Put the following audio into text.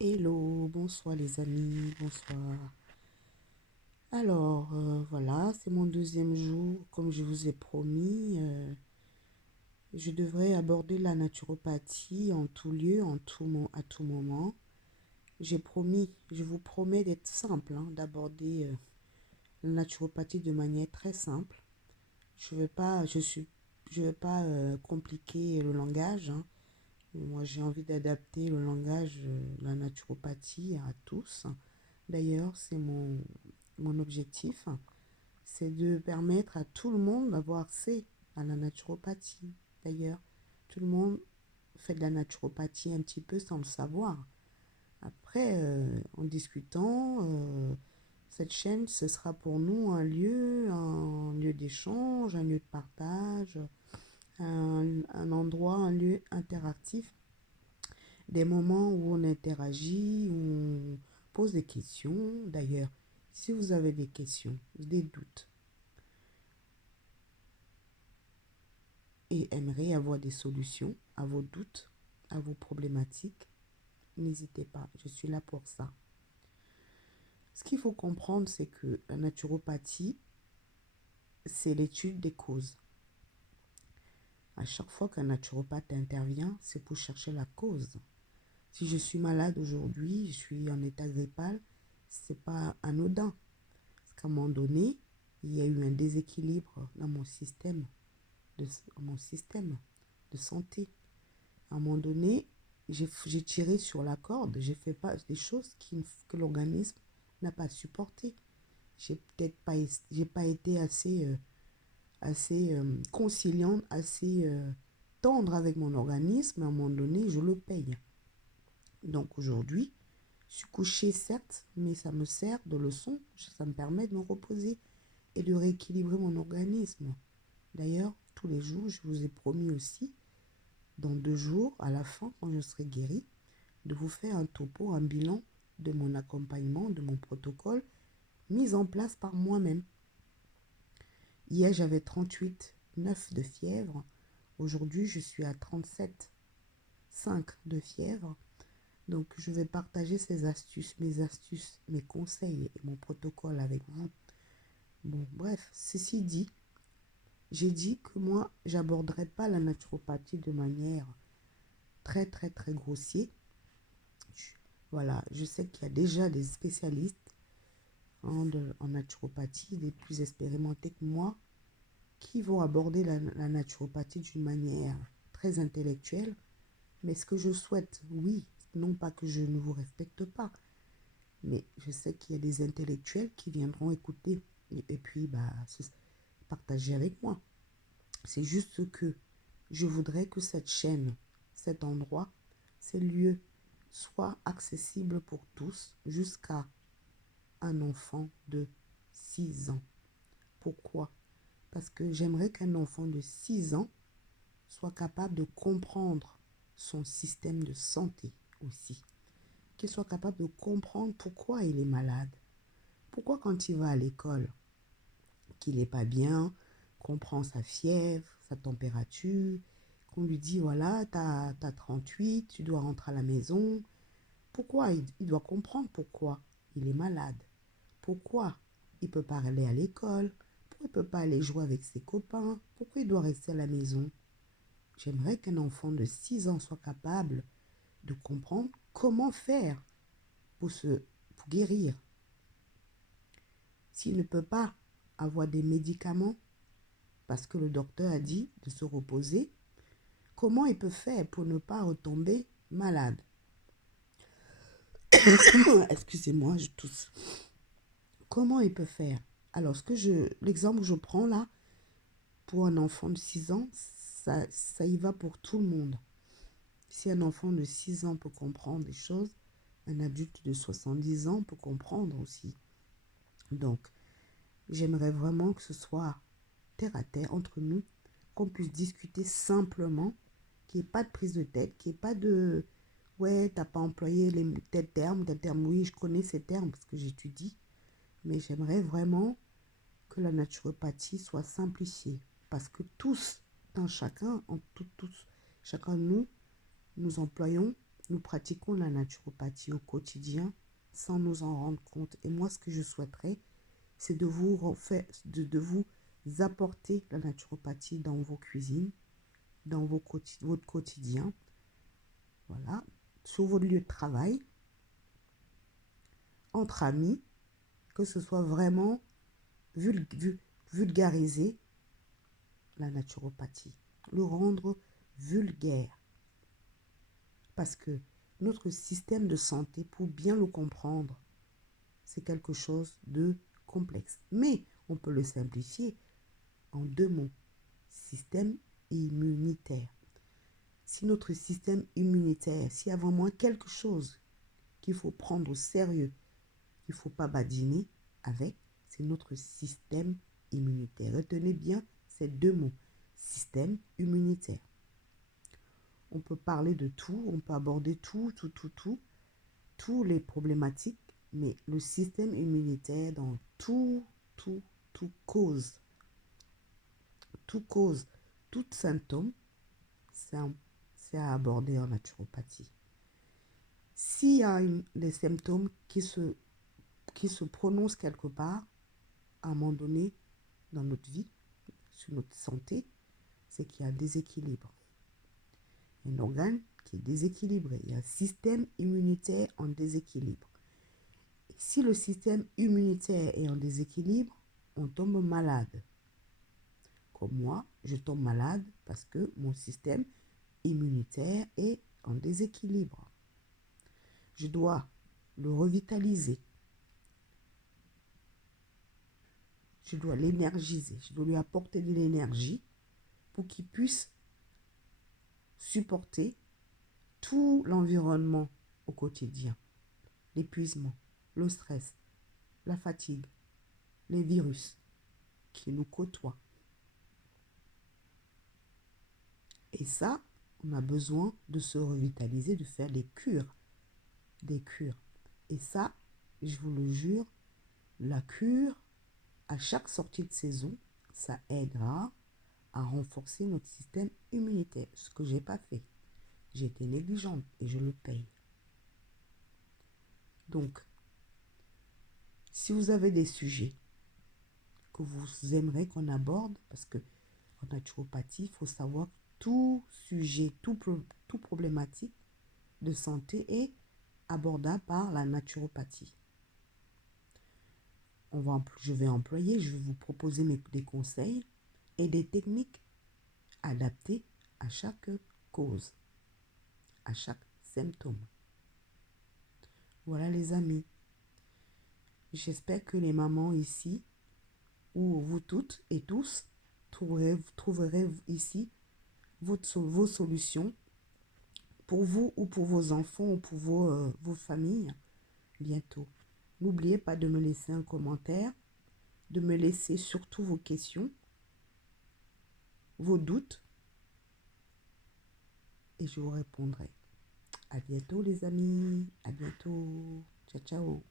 Hello, bonsoir les amis, bonsoir. Alors, voilà, c'est mon deuxième jour. Comme je vous ai promis, je devrais aborder la naturopathie en tout lieu, à tout moment. J'ai promis, je vous promets d'être simple, hein, d'aborder la naturopathie de manière très simple. Je vais pas compliquer le langage, hein. Moi, j'ai envie d'adapter le langage de la naturopathie à tous. D'ailleurs, mon objectif, c'est de permettre à tout le monde d'avoir accès à la naturopathie. D'ailleurs, tout le monde fait de la naturopathie un petit peu sans le savoir. Après, en discutant, cette chaîne, ce sera pour nous un lieu d'échange, un lieu de partage, un endroit, un lieu interactif, des moments où on interagit, où on pose des questions. D'ailleurs, si vous avez des questions, des doutes et aimeriez avoir des solutions à vos doutes, à vos problématiques, n'hésitez pas, je suis là pour ça. Ce qu'il faut comprendre, c'est que la naturopathie, c'est l'étude des causes. À chaque fois qu'un naturopathe intervient, c'est pour chercher la cause. Si je suis malade aujourd'hui, je suis en état grippal, c'est pas anodin. Parce qu'à un moment donné, il y a eu un déséquilibre dans mon système de santé. À un moment donné, j'ai tiré sur la corde, j'ai fait pas des choses que l'organisme n'a pas supporté. J'ai pas été assez conciliante, assez tendre avec mon organisme. À un moment donné, je le paye. Donc aujourd'hui, je suis couchée certes, mais ça me sert de leçon, ça me permet de me reposer et de rééquilibrer mon organisme. D'ailleurs, tous les jours, je vous ai promis aussi, dans 2 jours, à la fin, quand je serai guérie, de vous faire un topo, un bilan de mon accompagnement, de mon protocole, mis en place par moi-même. Hier, j'avais 38,9 de fièvre. Aujourd'hui, je suis à 37,5 de fièvre. Donc, je vais partager ces astuces, mes conseils et mon protocole avec vous. Bon, bref, ceci dit, j'ai dit que moi, j'aborderai pas la naturopathie de manière très, très, très grossière. Voilà, je sais qu'il y a déjà des spécialistes en naturopathie, des plus expérimentés que moi, qui vont aborder la naturopathie d'une manière très intellectuelle. Mais ce que je souhaite, oui, non pas que je ne vous respecte pas, mais je sais qu'il y a des intellectuels qui viendront écouter et puis partager avec moi. C'est juste que je voudrais que cette chaîne, cet endroit, ces lieux soient accessibles pour tous jusqu'à un enfant de 6 ans. Pourquoi? Parce que j'aimerais qu'un enfant de 6 ans soit capable de comprendre son système de santé aussi. Qu'il soit capable de comprendre pourquoi il est malade. Pourquoi quand il va à l'école, qu'il n'est pas bien, qu'on prend sa fièvre, sa température, qu'on lui dit voilà, t'as 38, tu dois rentrer à la maison. Pourquoi il doit comprendre pourquoi il est malade. Pourquoi il ne peut pas aller à l'école. Pourquoi il ne peut pas aller jouer avec ses copains. Pourquoi il doit rester à la maison. J'aimerais qu'un enfant de 6 ans soit capable de comprendre comment faire pour guérir. S'il ne peut pas avoir des médicaments parce que le docteur a dit de se reposer, comment il peut faire pour ne pas retomber malade? Excusez-moi, je tousse. Comment il peut faire? Alors, l'exemple que je prends là, pour un enfant de 6 ans, ça y va pour tout le monde. Si un enfant de 6 ans peut comprendre des choses, un adulte de 70 ans peut comprendre aussi. Donc, j'aimerais vraiment que ce soit terre à terre entre nous, qu'on puisse discuter simplement, qu'il n'y ait pas de prise de tête, qu'il n'y ait pas de ouais, t'as pas employé tel terme, tel terme. Oui, je connais ces termes parce que j'étudie, mais j'aimerais vraiment que la naturopathie soit simplifiée parce que tous, chacun de nous, nous employons Nous pratiquons la naturopathie au quotidien sans nous en rendre compte. Et moi, ce que je souhaiterais, c'est de vous apporter la naturopathie dans vos cuisines, dans votre quotidien, voilà, sur votre lieu de travail, entre amis, que ce soit vraiment vulgariser la naturopathie, le rendre vulgaire. Parce que notre système de santé, pour bien le comprendre, c'est quelque chose de complexe. Mais on peut le simplifier en 2 mots. Système immunitaire. Si notre système immunitaire, s'il y a vraiment quelque chose qu'il faut prendre au sérieux, qu'il ne faut pas badiner avec, c'est notre système immunitaire. Retenez bien ces 2 mots. Système immunitaire. On peut parler de tout, on peut aborder tous les problématiques, mais le système immunitaire dans tout cause, tout symptôme, c'est à aborder en naturopathie. S'il y a des symptômes qui se prononcent quelque part, à un moment donné, dans notre vie, sur notre santé, c'est qu'il y a un déséquilibre. Un organe qui est déséquilibré. Il y a un système immunitaire en déséquilibre. Et si le système immunitaire est en déséquilibre, on tombe malade. Comme moi, je tombe malade parce que mon système immunitaire est en déséquilibre. Je dois le revitaliser. Je dois l'énergiser. Je dois lui apporter de l'énergie pour qu'il puisse supporter tout l'environnement au quotidien. L'épuisement, le stress, la fatigue, les virus qui nous côtoient. Et ça, on a besoin de se revitaliser, de faire des cures. Et ça, je vous le jure, la cure, à chaque sortie de saison, ça aidera à renforcer notre système immunitaire. Ce que je n'ai pas fait. J'ai été négligente et je le paye. Donc, si vous avez des sujets que vous aimeriez qu'on aborde, parce que en naturopathie, il faut savoir tout sujet, tout problématique de santé est abordable par la naturopathie. Je vais vous proposer des conseils et des techniques adaptées à chaque cause, à chaque symptôme. Voilà les amis. J'espère que les mamans ici, ou vous toutes et tous, trouverez ici vos solutions pour vous ou pour vos enfants ou pour vos familles bientôt. N'oubliez pas de me laisser un commentaire, de me laisser surtout vos questions, vos doutes, et je vous répondrai. À bientôt les amis, à bientôt. Ciao, ciao.